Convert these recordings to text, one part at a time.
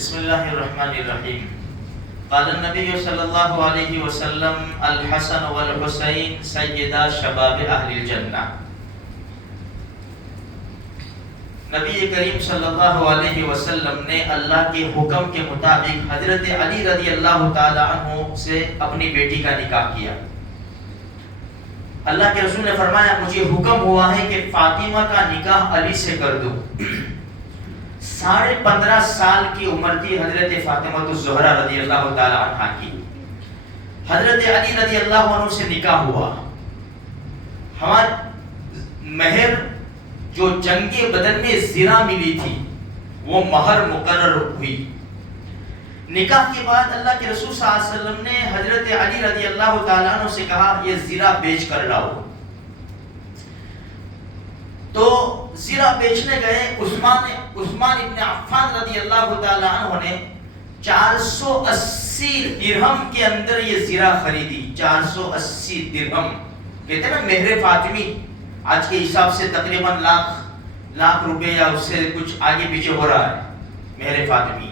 بسم اللہ الرحمن الرحیم. قال النبی صلی اللہ علیہ وسلم الحسن والحسین سیدا شباب اہل الجنہ. نبی کریم صلی اللہ علیہ وسلم نے اللہ کے حکم کے مطابق حضرت علی رضی اللہ تعالی عنہ سے اپنی بیٹی کا نکاح کیا. اللہ کے رسول نے فرمایا مجھے حکم ہوا ہے کہ فاطمہ کا نکاح علی سے کر دو. 15.5 سال کی عمر تھی حضرت فاطمہ الزہرا رضی اللہ تعالی عنہ کی. حضرت علی رضی اللہ عنہ سے نکاح ہوا. ہمارا مہر جو جنگ بدر میں زرہ ملی تھی وہ مہر مقرر ہوئی. نکاح کے بعد اللہ کے رسول صلی اللہ علیہ وسلم نے حضرت علی رضی اللہ تعالیٰ عنہ سے کہا یہ زرہ بیچ کر لاؤ. تو زرہ بیچنے گئے. عثمان ابن عفان رضی اللہ تعالیٰ عنہ نے 480 درہم کے اندر یہ زرہ خریدی. 480 درہم کہتے ہیں نا مہر فاطمی, آج کے حساب سے تقریباً لاکھ روپے یا اس سے کچھ آگے پیچھے ہو رہا ہے. مہر فاطمی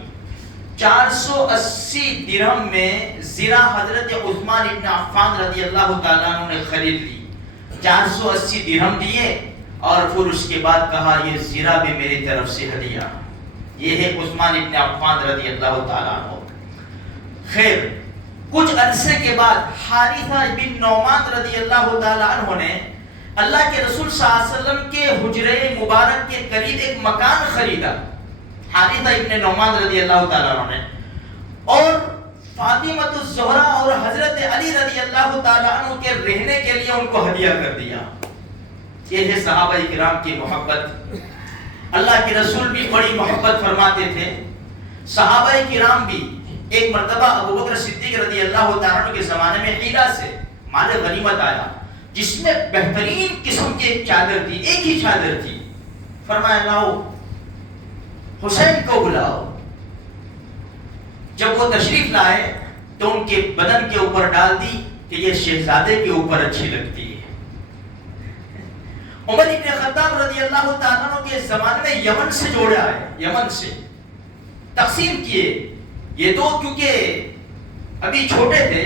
480 درہم میں زرہ حضرت عثمان ابن عفان رضی اللہ تعالیٰ عنہ نے خرید لی. 480 درہم دیے اور پھر اس کے بعد کہا یہ زرہ بھی میری طرف سے ہدیہ. یہ ہے عثمان ابن عفان رضی اللہ تعالیٰ عنہ. خیر کچھ عرصے کے بعد حارثہ بن نعمان رضی اللہ تعالیٰ عنہ نے اللہ کے رسول صلی اللہ علیہ وسلم کے حجرے مبارک کے قریب ایک مکان خریدا. حارثہ ابن نعمان رضی اللہ تعالیٰ عنہ نے اور فاطمہ الزہرا اور حضرت علی رضی اللہ تعالیٰ عنہ کے رہنے کے لیے ان کو ہدیہ کر دیا. یہ ہے صحابہ کرام کی محبت. اللہ کے رسول بھی بڑی محبت فرماتے تھے. صحابہ کرام بھی. ایک مرتبہ ابو بکر صدیق رضی اللہ تعالیٰ عنہ کے زمانے میں ہیرا سے مال غنیمت آیا جس میں بہترین قسم کی ایک چادر تھی, ایک ہی چادر تھی. فرمایا لاؤ حسین کو بلاؤ. جب وہ تشریف لائے تو ان کے بدن کے اوپر ڈال دی کہ یہ شہزادے کے اوپر اچھی لگتی ہے. عمر ابن خطاب رضی اللہ تعالیٰ عنہ کے زمانے میں یمن سے جوڑا ہے, یمن سے تقسیم کیے. یہ دو کیونکہ ابھی چھوٹے تھے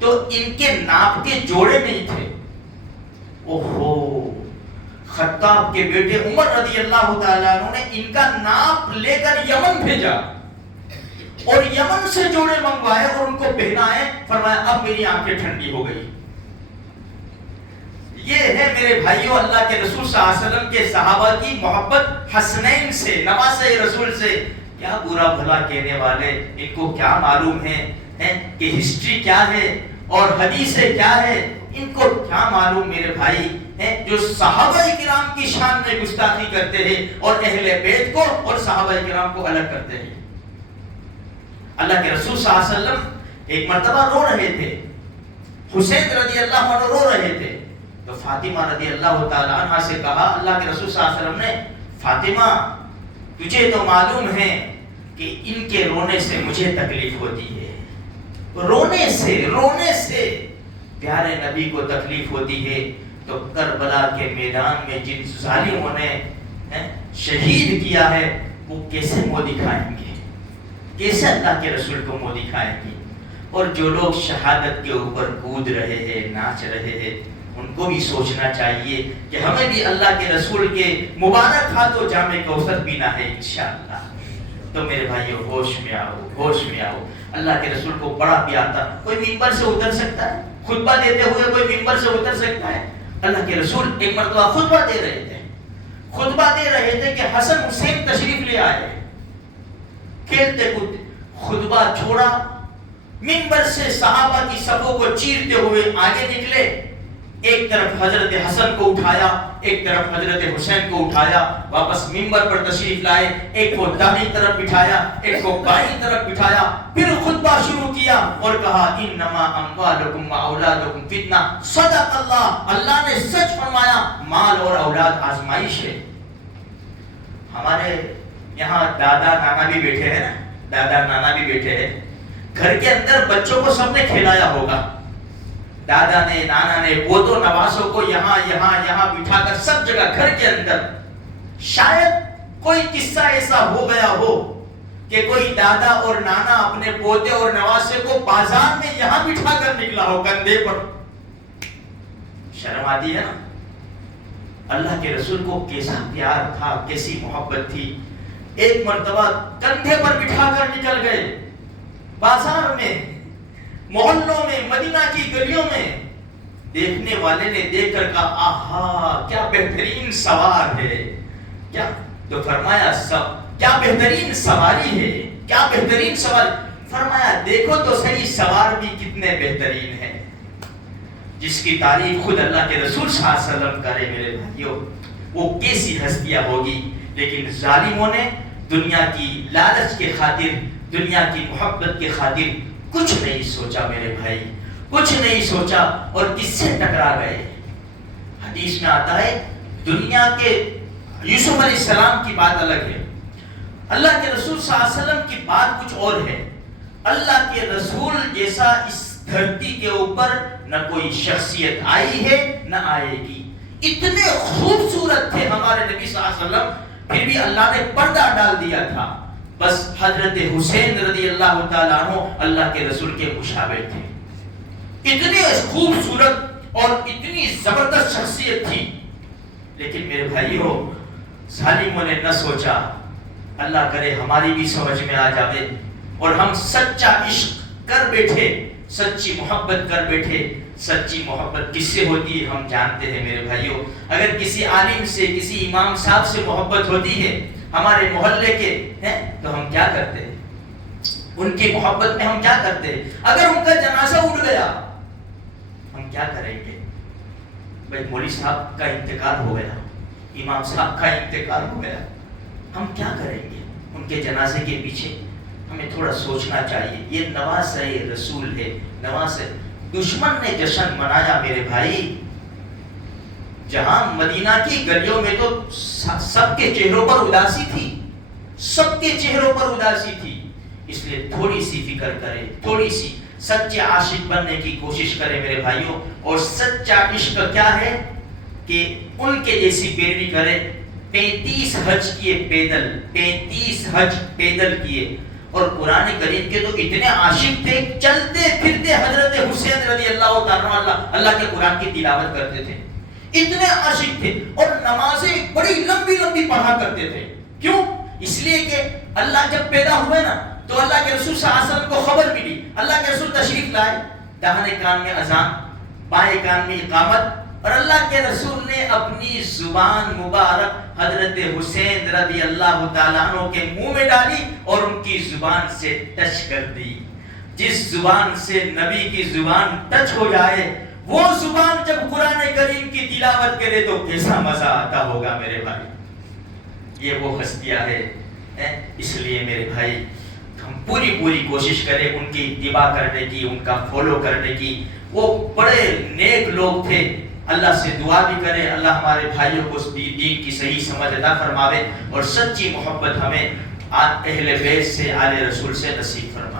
تو ان کے ناپ کے جوڑے نہیں تھے. اوہو, خطاب کے بیٹے عمر رضی اللہ تعالیٰ عنہ نے ان کا ناپ لے کر یمن بھیجا اور یمن سے جوڑے منگوائے اور ان کو پہنائے. فرمایا اب میری آنکھیں ٹھنڈی ہو گئی. یہ ہے میرے بھائیوں اللہ کے رسول صلی اللہ علیہ وسلم کے صحابہ کی محبت حسنین سے, نواسے رسول سے. کیا برا بھلا کہنے والے, ان کو کیا معلوم ہے کہ ہسٹری کیا ہے اور حدیثیں کیا ہے, ان کو کیا معلوم میرے بھائی ہیں جو صحابہ کرام کی شان میں گستاخی کرتے ہیں اور اہل بیت کو اور صحابہ کرام کو الگ کرتے ہیں. اللہ کے رسول صلی اللہ علیہ وسلم ایک مرتبہ رو رہے تھے, حسین رضی اللہ عنہ رو رہے تھے تو فاطمہ رضی اللہ تعالی عنہ سے کہا اللہ کے رسول صلی اللہ علیہ وسلم نے, فاطمہ تجھے تو معلوم ہے کہ ان کے رونے سے مجھے تکلیف ہوتی ہے. رونے سے پیارے نبی کو تکلیف ہوتی ہے تو کربلا کے میدان میں جن ظالموں نے شہید کیا ہے وہ کیسے منہ دکھائیں گے, کیسے اللہ کے رسول کو منہ دکھائیں گے. اور جو لوگ شہادت کے اوپر کود رہے ہیں, ناچ رہے ہیں, ان کو بھی سوچنا چاہیے کہ ہمیں بھی اللہ کے رسول کے مبارک ہاتھوں جام کوثر پینا ہے انشاءاللہ. تو میرے بھائیو ہوش میں آؤ, ہوش میں آؤ. اللہ کے رسول کو بڑا پیار تھا. کوئی ممبر سے اتر سکتا ہے خطبہ دیتے ہوئے, کوئی ممبر سے اتر سکتا ہے؟ اللہ کے رسول ایک مرتبہ خطبہ دے رہے تھے کہ حسن حسین تشریف لے آئے, کھیلتے کودتے. خطبہ چھوڑا, ممبر سے صحابہ کی صفوں کو چیرتے ہوئے آگے نکلے. ایک طرف حضرت حسن کو اٹھایا, ایک طرف حضرت حسین کو اٹھایا, واپس ممبر پر تشریف لائے. ایک کو دائیں طرف بٹھایا, ایک کو بائیں طرف بٹھایا. پھر خطبہ شروع کیا اور کہا انما اموالکم و اولادکم فتنہ. صدق اللہ, اللہ نے سچ فرمایا, مال اور اولاد آزمائش ہے. ہمارے یہاں دادا نانا بھی بیٹھے ہیں نا, دادا نانا بھی بیٹھے ہیں. گھر کے اندر بچوں کو سب نے کھلایا ہوگا, دادا نے, نانا نے, وہ تو نواسوں کو یہاں بٹھا کر سب جگہ گھر کے اندر. شاید کوئی قصہ ایسا ہو گیا ہو کہ کوئی دادا اور نانا اپنے پوتے اور نواسے کو بازار میں یہاں بٹھا کر نکلا ہو کندھے پر. شرم آتی ہے نا. اللہ کے رسول کو کیسا پیار تھا, کیسی محبت تھی. ایک مرتبہ کندھے پر بٹھا کر نکل گئے بازار میں, محلوں میں, مدینہ کی گلیوں میں. دیکھنے والے نے دیکھ کر کہا آہا کیا بہترین سوار ہے, کیا تو فرمایا سب کیا بہترین سواری ہے, کیا بہترین سواری. فرمایا دیکھو تو صحیح سوار بھی کتنے بہترین ہیں. جس کی تعریف خود اللہ کے رسول صلی اللہ علیہ وسلم کرے میرے بھائیوں, وہ کیسی ہستیاں ہوگی. لیکن ظالموں نے دنیا کی لالچ کے خاطر, دنیا کی محبت کے خاطر کچھ نہیں سوچا میرے بھائی, کچھ نہیں سوچا اور کس سے ٹکرا گئے. حدیث میں آتا ہے دنیا کے یوسف علیہ السلام کی بات الگ ہے, اللہ کے رسول صلی اللہ علیہ وسلم کی بات کچھ اور ہے. اللہ کے رسول جیسا اس دھرتی کے اوپر نہ کوئی شخصیت آئی ہے نہ آئے گی. اتنے خوبصورت تھے ہمارے نبی صلی اللہ علیہ وسلم, پھر بھی اللہ نے پردہ ڈال دیا تھا. بس حضرت حسین رضی اللہ تعالیٰ عنہ اللہ کے رسول کے مشابہ تھے. اتنے خوبصورت اور اتنی زبردست شخصیت تھی. لیکن میرے بھائیوں ظالموں نے نہ سوچا, اللہ کرے ہماری بھی سمجھ میں آ جاوے اور ہم سچا عشق کر بیٹھے, سچی محبت کر بیٹھے. سچی محبت کس سے ہوتی ہے ہم جانتے ہیں میرے بھائیوں. اگر کسی عالم سے, کسی امام صاحب سے محبت ہوتی ہے ہمارے محلے کے ہیں تو ہم کیا کرتے ہیں, ان کی محبت میں ہم کیا کرتے ہیں. اگر ان کا جنازہ اٹھ گیا ہم کیا کریں گے. بھائی مولوی صاحب کا انتقال ہو گیا, امام صاحب کا انتقال ہو گیا, ہم کیا کریں گے. ان کے جنازے کے پیچھے ہمیں تھوڑا سوچنا چاہیے. یہ نواسہ رسول ہے, نواسہ. دشمن نے جشن منایا میرے بھائی, جہاں مدینہ کی گلیوں میں تو سب کے چہروں پر اداسی تھی, سب کے چہروں پر اداسی تھی. اس لیے تھوڑی سی فکر کرے, تھوڑی سی سچے عاشق بننے کی کوشش کرے میرے بھائیوں. اور سچا عشق کیا ہے کہ ان کے جیسی پیروی کرے. 35 حج کیے پیدل, 35 حج پیدل کیے. اور قرآن کریم کے تو اتنے عاشق تھے, چلتے پھرتے حضرت حسین رضی اللہ تعالیٰ اللہ کے قرآن کی تلاوت کرتے تھے. اتنے عاشق تھے اور نمازیں بڑی لمبی لمبی پڑھا کرتے تھے. کیوں؟ اس لیے کہ اللہ جب پیدا ہوئے نا تو اللہ کے رسول صلی اللہ علیہ وسلم کو خبر ملی, اللہ کے رسول تشریف لائے, داہنے کان میں اذان, بائیں کان میں اقامت, اور اللہ کے رسول نے اپنی زبان مبارک حضرت حسین رضی اللہ تعالیٰ عنہ کے منہ میں ڈالی اور ان کی زبان سے ٹچ کر دی. جس زبان سے نبی کی زبان ٹچ ہو جائے وہ زبان جب قرآن کریم کی تلاوت کرے تو کیسا مزہ آتا ہوگا میرے بھائی. یہ وہ ہستیاں ہے. اس لیے میرے بھائی ہم پوری کوشش کریں ان کی اتباع کرنے کی, ان کا فالو کرنے کی. وہ بڑے نیک لوگ تھے. اللہ سے دعا بھی کرے اللہ ہمارے بھائیوں کو دین کی صحیح سمجھ عطا فرماوے اور سچی محبت ہمیں اہل بیت سے, آل رسول سے نصیب فرمائے.